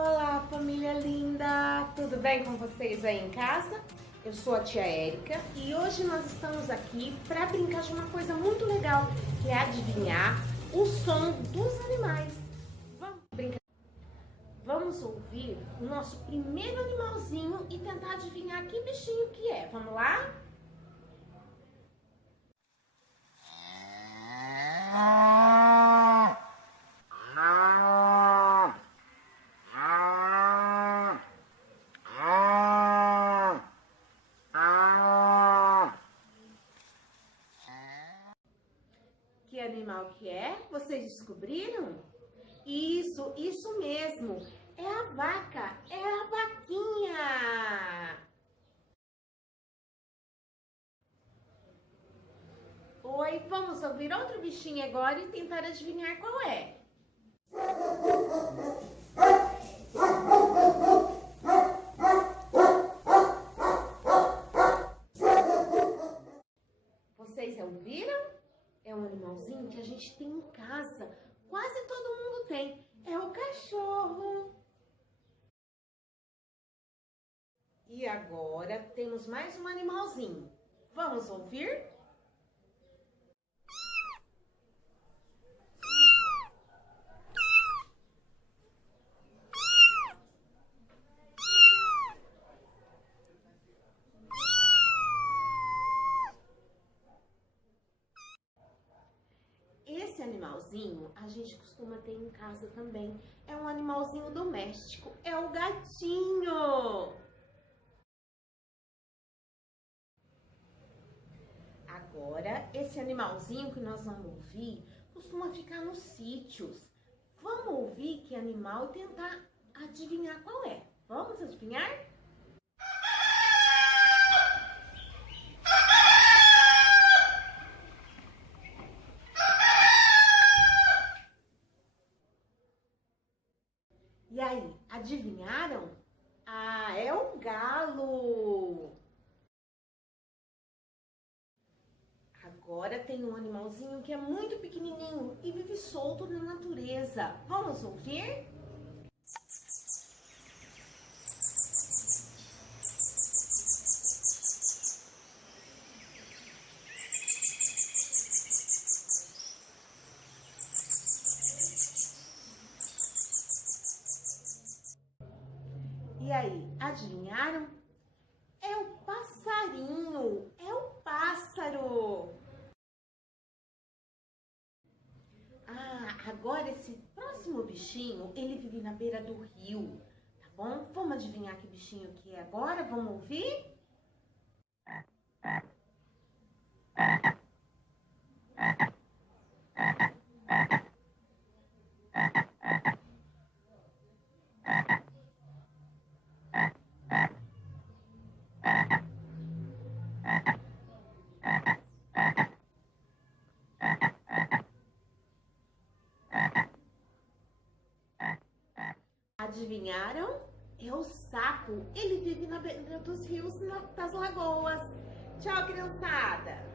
Olá, família linda! Tudo bem com vocês aí em casa? Eu sou a tia Érica e hoje nós estamos aqui para brincar de uma coisa muito legal, que é adivinhar o som dos animais. Vamos brincar? Vamos ouvir o nosso primeiro animalzinho e tentar adivinhar que bichinho que é. Vamos lá? Que animal que é? Vocês descobriram? Isso mesmo. É a vaca, é a vaquinha. Oi, vamos ouvir outro bichinho agora e tentar adivinhar qual é. Vocês ouviram? É um animalzinho que a gente tem em casa. Quase todo mundo tem. É o cachorro. E agora temos mais um animalzinho. Vamos ouvir? Esse animalzinho a gente costuma ter em casa também. É um animalzinho doméstico. É o gatinho. Agora, esse animalzinho que nós vamos ouvir costuma ficar nos sítios. Vamos ouvir que animal e tentar adivinhar qual é. Vamos adivinhar? E aí, adivinharam? Ah, é o galo! Agora tem um animalzinho que é muito pequenininho e vive solto na natureza. Vamos ouvir? E aí, adivinharam? É o passarinho, é o pássaro. Ah, agora esse próximo bichinho, ele vive na beira do rio, tá bom? Vamos adivinhar que bichinho que é agora? Vamos ouvir? Adivinharam? É o sapo. Ele vive na beira dos rios, das lagoas. Tchau, criançada!